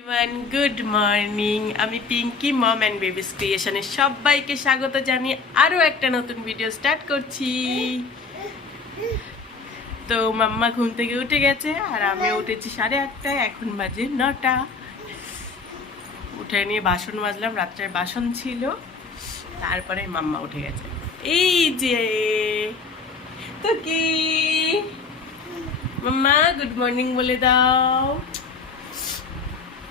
Everyone good morning আমি Pinky mom and babies ক্রিয়েশনের সবাইকে স্বাগত জানিয়ে আরও একটা নতুন ভিডিও স্টার্ট করছি। তো মাম্মা ঘুম থেকে উঠে গেছে আর আমি উঠেছি সাড়ে আটটায়, এখন বাজে নটা। উঠে নিয়ে বাসন মাজলাম, রাত্রের বাসন ছিল। তারপরে মাম্মা উঠে গেছে। এই যে, তো কি? মাম্মা গুড মর্নিং বলে দাও।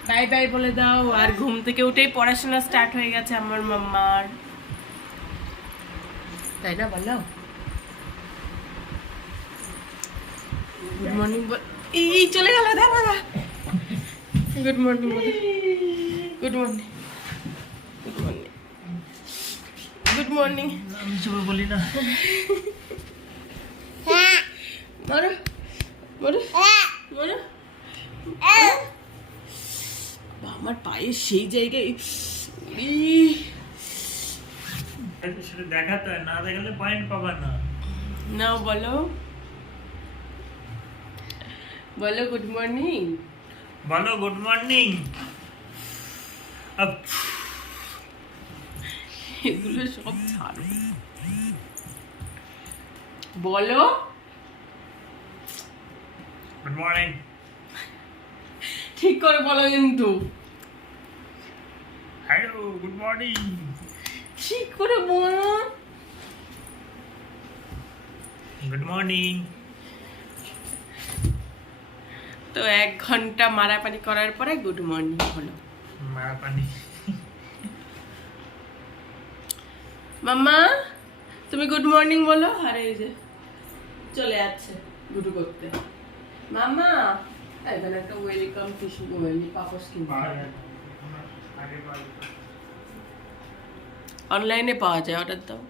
বাই বাই বলে দাও আর ঘুম থেকে উঠেই পড়াশোনা স্টার্ট হয়ে গেছে আমার মাম্মার। তাই না বলো? গুড মর্নিং এই চলে গেল দাদা good morning good morning good morning good morning আমি সবাই বলি না। মরো মরো মরো আমার পায়ের সেই জায়গায় দেখাতে হয় না দেখালে পয়েন্ট পাবা না। নাও বলো। বলো গুড মর্নিং বলো গুড মর্নিং এগুলো সব ছাড়ো। বলো। গুড মর্নিং ঠিক করে বলো কিন্তু। হ্যালো গুড মর্নিং ঠিক করে বলো? গুড মর্নিং তো এক ঘণ্টা মারাপানি করার পরে গুড মর্নিং হলো। মারা পানি মাম্মা তুমি গুড মর্নিং বলো। আর এই যে চলে যাচ্ছে গুডু করতে। মাম্মা এখানে একটা ওয়েলকাম টিস্যু পাপস কিনতে অনলাইনে পাওয়া যায় অর্ডার দাও।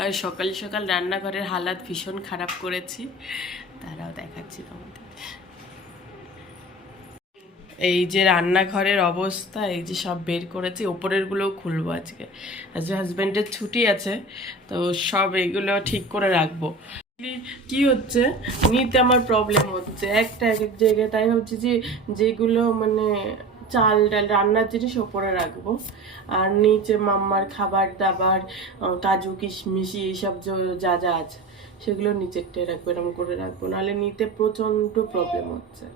আর সকাল সকাল রান্নাঘরের হালাত ভীষণ খারাপ করেছি। তারাও দেখাচ্ছি তোমাদের। এই যে রান্নাঘরের অবস্থা, এই যে সব বের করেছি ওপরের গুলোও খুলবো আজকে। আজকে হাজব্যান্ডের ছুটি আছে, তো সব এইগুলো ঠিক করে রাখব। কি হচ্ছে? নিতে আমার প্রবলেম হচ্ছে। একটা এক এক জায়গায়, তাই হচ্ছে যে যেগুলো মানে চাল ডাল রান্নার জিনিস ওপরে রাখব। আর নিচে মাম্মার খাবার দাবার কাজু, কিশমিশি, এইসব যা- যা আছে, সেগুলো নিচেরটায় রাখব, এরকম করে রাখব। নাহলে নিতে প্রচণ্ড প্রবলেম হচ্ছে।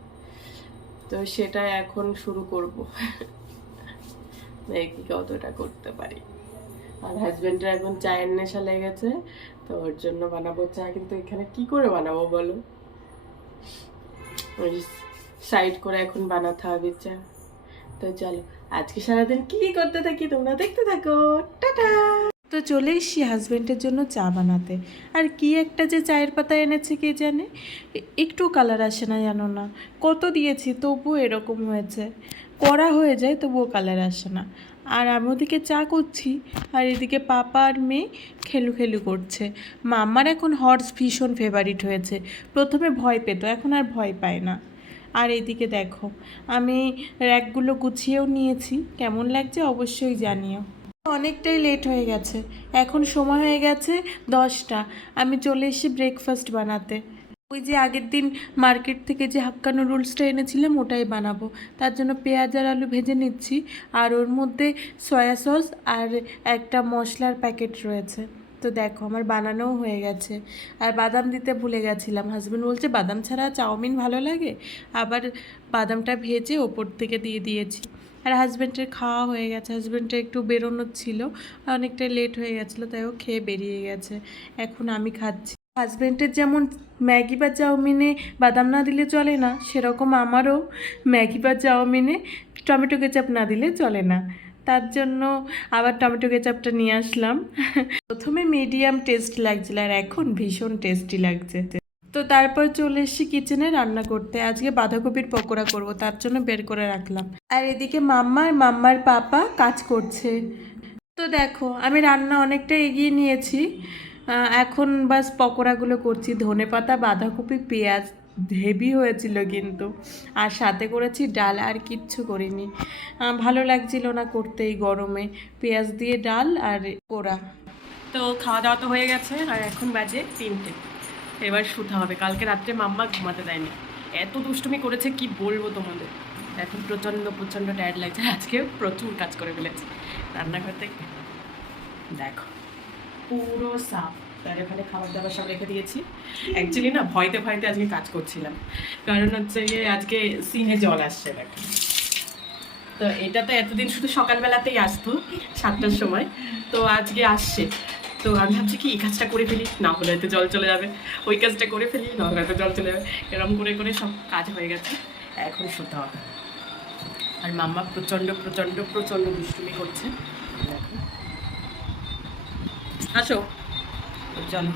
তো সেটা এখন শুরু করব। দেখি কতটা করতে পারি। আর হাজবেন্ডের এখন চায়ের নেশা লেগেছে, তো ওর জন্য বানাবো চা। কিন্তু এখানে কি করে বানাবো বলো? সাইড করে এখন বানাতে হবে চা। তো চলো, আজকে সারাদিন কি করতে থাকি তোমরা দেখতে থাকো। টাটা। তো চলে এসছি হাজব্যান্ডের জন্য চা বানাতে। আর কি একটা যে চায়ের পাতা এনেছে কে জানে? একটু কালার আসে না জানো না। কত দিয়েছি, তবুও এরকম হয়েছে। করা হয়ে যায়, তবুও কালার আসে না। আর আমি ওদিকে চা করছি, আর এদিকে পাপা আর মেয়ে খেলু খেলু করছে। মাম্মার এখন হর্স ভীষণ ফেভারিট হয়েছে। প্রথমে ভয় পেত, এখন আর ভয় পায় না। আর এদিকে দেখো, আমি র্যাকগুলো গুছিয়েও নিয়েছি। কেমন লাগছে অবশ্যই জানিও। অনেকটাই লেট হয়ে গেছে। এখন সময় হয়ে গেছে দশটা। আমি চলে এসেছি ব্রেকফাস্ট বানাতে। ওই যে আগের দিন মার্কেট থেকে যে হাক্কা নুডলসটা এনেছিলাম, ওটাই বানাবো। তার জন্য পেঁয়াজ আর আলু ভেজে নিচ্ছি। আর ওর মধ্যে সয়া সস আর একটা মশলার প্যাকেট রয়েছে। তো দেখো, আমার বানানোও হয়ে গেছে। আর বাদাম দিতে ভুলে গেছিলাম। হাজব্যান্ড বলছে, বাদাম ছাড়া চাউমিন ভালো লাগে? আবার বাদামটা ভেজে ওপর থেকে দিয়ে দিয়েছি। আর হাজব্যান্ডের খাওয়া হয়ে গেছে। হাজব্যান্ডের একটু বেরোনোর ছিল, অনেকটা লেট হয়ে গেছিল, তাই ও খেয়ে বেরিয়ে গেছে। এখন আমি খাচ্ছি। হাজব্যান্ডের যেমন ম্যাগি বা চাউমিনে বাদাম না দিলে চলে না, সেরকম আমারও ম্যাগি বা চাউমিনে টমেটো কেচাপ না দিলে চলে না। তার জন্য আবার টমেটো কেচাপটা নিয়ে আসলাম। প্রথমে মিডিয়াম টেস্ট লাগছিল আর এখন ভীষণ টেস্টি লাগছে। তো তারপর চলে এসেছি কিচেনে রান্না করতে। আজকে বাঁধাকপির পকোড়া করব, তার জন্য বের করে রাখলাম। আর এদিকে মাম্মা আর মাম্মার পাপা কাজ করছে। তো দেখো, আমি রান্না অনেকটা এগিয়ে নিয়েছি। এখন বাস পকোড়াগুলো করছি ধনে পাতা বাঁধাকপি, পেঁয়াজ হেভি হয়েছিল কিন্তু। আর সাথে করেছি ডাল, আর কিচ্ছু করিনি। ভালো লাগছিল না করতে এই গরমে। পেঁয়াজ দিয়ে ডাল আর পোড়া। তো খাওয়া দাওয়া তো হয়ে গেছে, আর এখন বাজে তিনটে। এবার শুতে হবে। কালকে রাত্রে মাম্মা ঘুমাতে দেয়নি। এত দুষ্টুমি করেছে, কি বলব তোমাদের? এখন প্রচণ্ড প্রচণ্ড টায়ার্ড লাগছে। আজকে প্রচুর কাজ করে ফেলেছে। রান্নাঘর থেকে। দেখো, পুরো সাফ। তার এখানে খাবার দাবার সব রেখে দিয়েছি। অ্যাকচুয়ালি না, ভয়তে ভয়তে আজকে কাজ করছিলাম। কারণ হচ্ছে গিয়ে আজকে সিনে জল আসছে, দেখো। তো এটা তো এতদিন শুধু সকালবেলাতেই আসতো, সাতটার সময়। তো আজকে আসছে। তো আমি ভাবছি কি, এই কাজটা করে ফেলি, না হলে হয়তো জল চলে যাবে। ওই কাজটা করে ফেলি, না হলে হয়তো জল চলে যাবে। এরকম করে করে সব কাজ হয়ে গেছে। এখন শুতে হবে। আর মাম্মা প্রচণ্ড প্রচণ্ড প্রচণ্ড দুষ্টুমি করছে। দেখো। চলো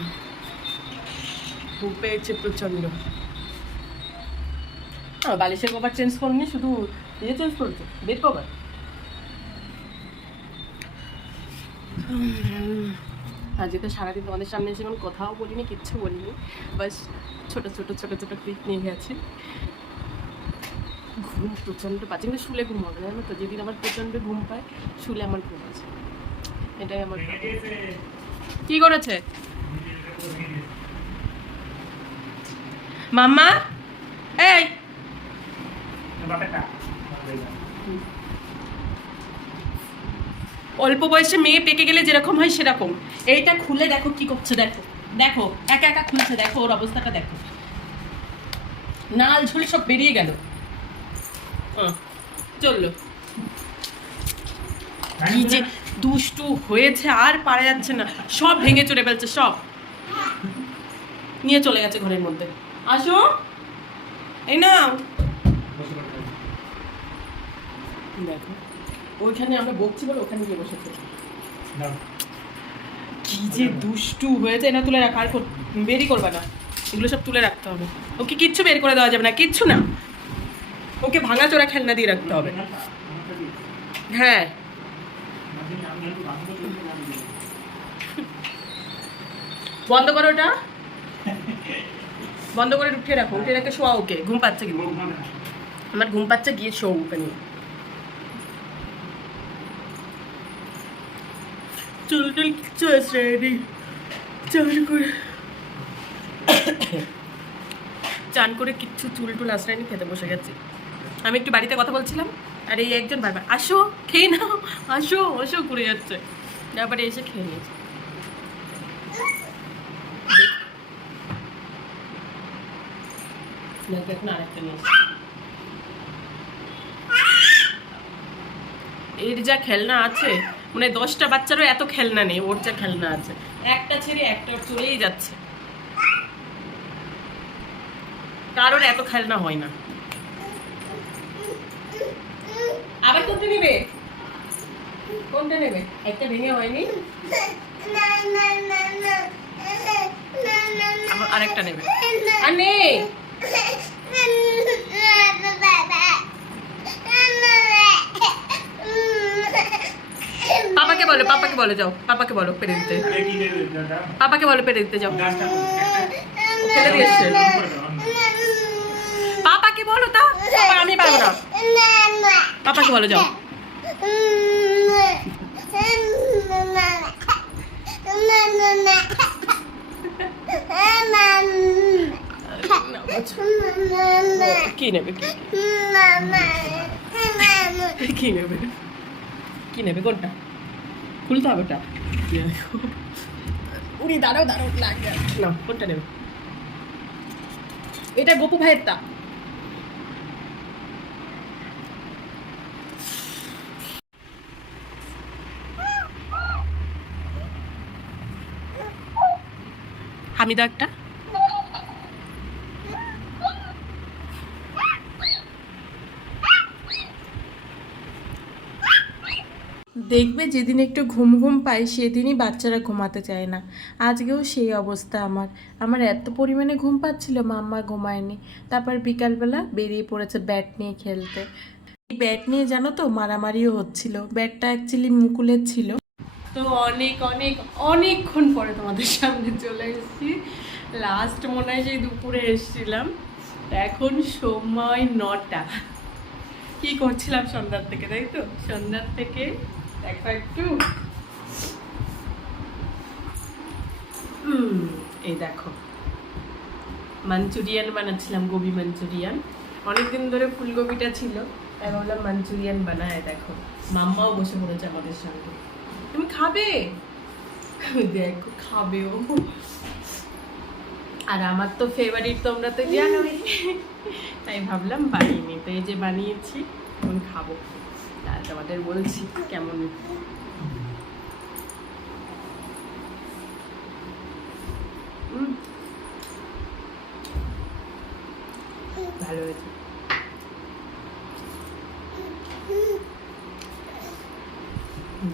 ঘুম পেয়েছে প্রচণ্ড। বালিশের কভার চেঞ্জ করনি, শুধু ইয়ে চেঞ্জ করছ বেড কভার আজকে তো সারাদিন তোমাদের সামনে এসে কথাও বলিনি, কিচ্ছু বলিনি, বাস ছোট ছোট ছোট ছোট ক্লিপ নিয়ে গেছে। ঘুম প্রচণ্ড পাচ্ছে, কিন্তু শুলে ঘুম হবে জানো তো? যেদিন আমার প্রচণ্ড ঘুম পায়, শুলে আমার ঘুম আছে এটাই আমার কি করেছে? মাম্মা? এই! অল্প বয়সে মেয়ে পেকে গেলে যেরকম হয় সেরকম। এইটা খুলে দেখো কি করছে দেখো। দেখো একা একা খুলছে দেখো ওর অবস্থাটা দেখো। নাল ঝুল সব বেরিয়ে গেল। চলল। কি যে দুষ্টু হয়েছে আর পারা যাচ্ছে না। সব ভেঙে চড়ে ফেলছে সব। নিয়ে চলে গেছে ঘরের মধ্যে। আসো। এই নাও। দেখো ওইখানে আমরা বকছি বলে ওখানে গিয়ে বসেছে। কি যে দুষ্টু হয়েছে না তুলে রাখা আর বেরই করবে না। এগুলো সব তুলে রাখতে হবে। ওকে কিচ্ছু বের করে দেওয়া যাবে না কিচ্ছু না। ওকে ভাঙা চোরা খেলনা দিয়ে রাখতে হবে। হ্যাঁ। বন্ধ করো ওটা। বন্ধ করে উঠে রাখো উঠে রেখে শোয়া ওকে, ঘুম পাচ্ছে কিন্তু। আমার ঘুম পাচ্ছে, গিয়ে শো নিয়ে। চুল টুল কিচ্ছু আছে রেডি চান করে চান করে কিচ্ছু চুল টুল আশ্রয়নি খেতে বসে গেছি। আমি একটু বাড়িতে কথা বলছিলাম, আর এই একজন বারবার, আসো, খেয়ে নাও, আসো আসো, ঘুরে যাচ্ছে। তারপরে এসে খেয়ে নিয়েছে। এর যা খেলনা আছে মানে দশটা বাচ্চারও এত খেলনা নেই, ওর যা খেলনা আছে। একটা ছেড়ে একটা চলেই যাচ্ছে। কারোর এত খেলনা হয় না। আবার কোনটা নেবে? কোনটা নেবে? একটা ভেঙে হয়নি? আবার আরেকটা নেবে। আর নেই পাপাকে বলো পাপাকে বলো যাও পাপাকে বলো পেরে দিতে। পাপাকে বলো পেরে দিতে যাও। ফেলে দিয়ে পাপাকে বলো তা। পাপা, আমি পারব না। পাপাকে বলো, যাও। কি নেবে কি? নেবে? কি কোনটা? খুলতে হবে ওটা। উনি দাঁড়াও দাঁড়াও, না কোনটা নেবে? এটা গপু ভাইয়ের তা হামিদা একটা। দেখবে যেদিন একটু ঘুম ঘুম পাই, সেদিনই বাচ্চারা ঘুমাতে চায় না। আজকেও সেই অবস্থা আমার। আমার এত পরিমাণে ঘুম পাচ্ছিল, মাম্মা ঘুমায়নি। তারপর বিকালবেলা বেরিয়ে পড়েছে ব্যাট নিয়ে খেলতে। ব্যাট নিয়ে জানো তো, মারামারিও হচ্ছিল। ব্যাটটা অ্যাকচুয়ালি মুকুলের ছিল। তো অনেক অনেক, অনেকক্ষণ পরে তোমাদের সামনে চলে এসেছি। লাস্ট মনে হয় সেই দুপুরে এসেছিলাম। এখন সময় নটা। কি করছিলাম সন্ধ্যার থেকে, তাই তো? সন্ধ্যার থেকে, দেখো একটু। এই দেখো। মাঞ্চুরিয়ান বানাচ্ছিলাম, গোবি মাঞ্চুরিয়ান। অনেকদিন ধরে ফুলকপিটা ছিল, তাই বললাম মাঞ্চুরিয়ান বানায়, দেখো। মাম্মাও বসে পড়েছে আমাদের সঙ্গে। তুমি খাবে? দেখো, খাবেও। আর আমার তো ফেভারিট তোমরা তো জানোই। তাই ভাবলাম বানিয়ে তো এই যে বানিয়েছি, এখন খাব। আর তোমাদের বলছি কেমন। ভালো হয়েছে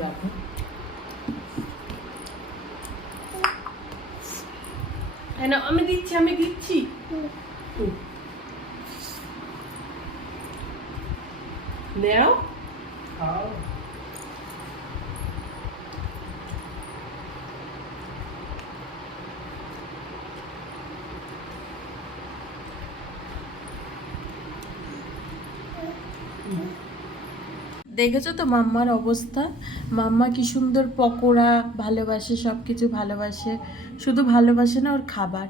দেখো হ্যাঁ না, আমি দিচ্ছি আমি দিচ্ছি। নাও। খাও। দেখেছ তো মাম্মার অবস্থা? মাম্মা কি সুন্দর পকোড়া, ভালোবাসে সব কিছু ভালোবাসে। শুধু ভালোবাসে না, ওর খাবার।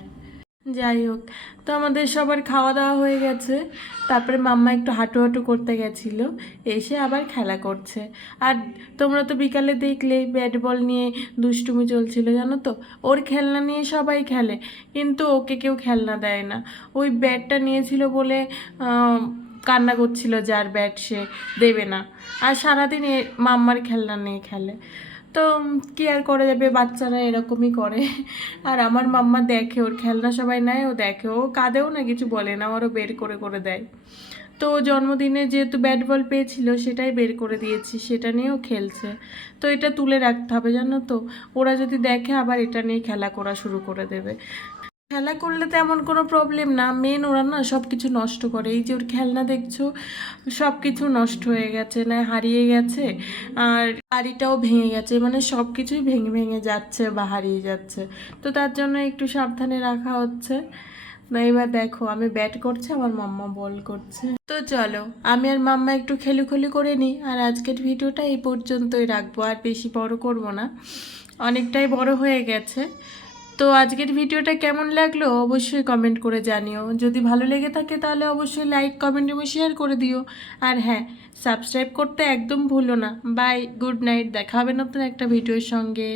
যাই হোক, তো আমাদের সবার খাওয়া দাওয়া হয়ে গেছে। তারপরে মাম্মা একটু হাঁটু হাঁটু করতে গেছিল, এসে আবার খেলা করছে। আর তোমরা তো বিকালে দেখলে, ব্যাট বল নিয়ে দুষ্টুমি চলছিল, জানো তো? ওর খেলনা নিয়ে সবাই খেলে, কিন্তু ওকে কেউ খেলনা দেয় না। ওই ব্যাটটা নিয়েছিল বলে কান্না করছিল যার ব্যাট সে দেবে না। আর সারাদিন এ মাম্মার খেলনা নিয়ে খেলে। তো কি আর করা যাবে? বাচ্চারা এরকমই করে। আর আমার মাম্মা দেখে, ওর খেলনা সবাই নেয়, ও দেখে। ও কাঁদেও না, কিছু বলে না, আমারও বের করে করে দেয়। তো জন্মদিনে যেহেতু ব্যাট বল পেয়েছিল, সেটাই বের করে দিয়েছি, সেটা নিয়েও খেলছে। তো এটা তুলে রাখতে হবে, জানো তো? ওরা যদি দেখে, আবার এটা নিয়ে খেলা করা শুরু করে দেবে। খেলা করলে তো এমন কোনো প্রবলেম না। মেন ওরা না সব কিছু নষ্ট করে। এই যে ওর খেলনা দেখছ সব কিছু নষ্ট হয়ে গেছে, না হারিয়ে গেছে, আর গাড়িটাও ভেঙে গেছে মানে সব কিছুই ভেঙে ভেঙে যাচ্ছে বা হারিয়ে যাচ্ছে। তো তার জন্য একটু সাবধানে রাখা হচ্ছে। না, এবার দেখো, আমি ব্যাট করছি, আমার মাম্মা বল করছে। তো চলো, আমি আর মাম্মা একটু খেলুখেলু করে নিই, আর আজকের ভিডিওটা এই পর্যন্তই রাখব, আর বেশি বড় করব না। অনেকটাই বড় হয়ে গেছে। তো আজকের ভিডিওটা কেমন লাগল অবশ্যই কমেন্ট করে জানিও। যদি ভালো লেগে থাকে তাহলে অবশ্যই লাইক কমেন্ট এবং শেয়ার করে দিও। আর হ্যাঁ সাবস্ক্রাইব করতে একদম ভুলো না। বাই গুড নাইট দেখা হবে নতুন একটা ভিডিওর সঙ্গে।